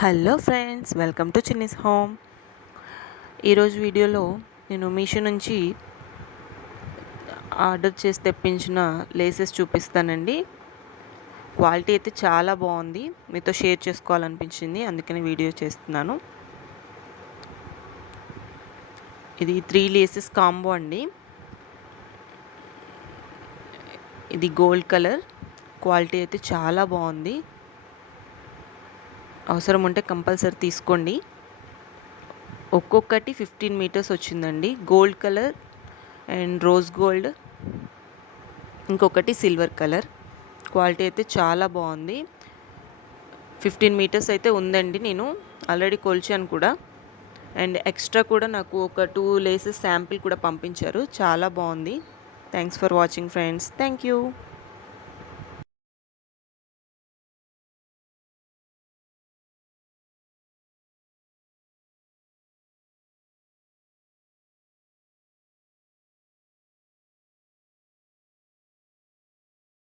Hello friends, welcome to Chinni's home. ఈరోజు వీడియోలో నేను మీషో నుంచి ఆర్డర్ చేసి తెప్పించిన లేసెస్ చూపిస్తానండి. క్వాలిటీ అయితే చాలా బాగుంది, మీతో షేర్ చేసుకోవాలనిపించింది, అందుకని వీడియో చేస్తున్నాను. ఇది 3 లేసెస్ కాంబో అండి. ఇది గోల్డ్ కలర్, క్వాలిటీ అయితే చాలా బాగుంది. అవసరం ఉంటే కంపల్సరీ తీసుకోండి. ఒక్కొక్కటి 15 మీటర్స్ వచ్చిందండి. Gold colour and rose gold, ఇంకొకటి సిల్వర్ కలర్. క్వాలిటీ అయితే చాలా బాగుంది. 15 మీటర్స్ అయితే ఉందండి. నేను ఆల్రెడీ కొలిచాను కూడా. అండ్ ఎక్స్ట్రా కూడా నాకు ఒక 2 లేసెస్ శాంపిల్ కూడా పంపించారు. చాలా బాగుంది. Thanks for watching friends. Thank you.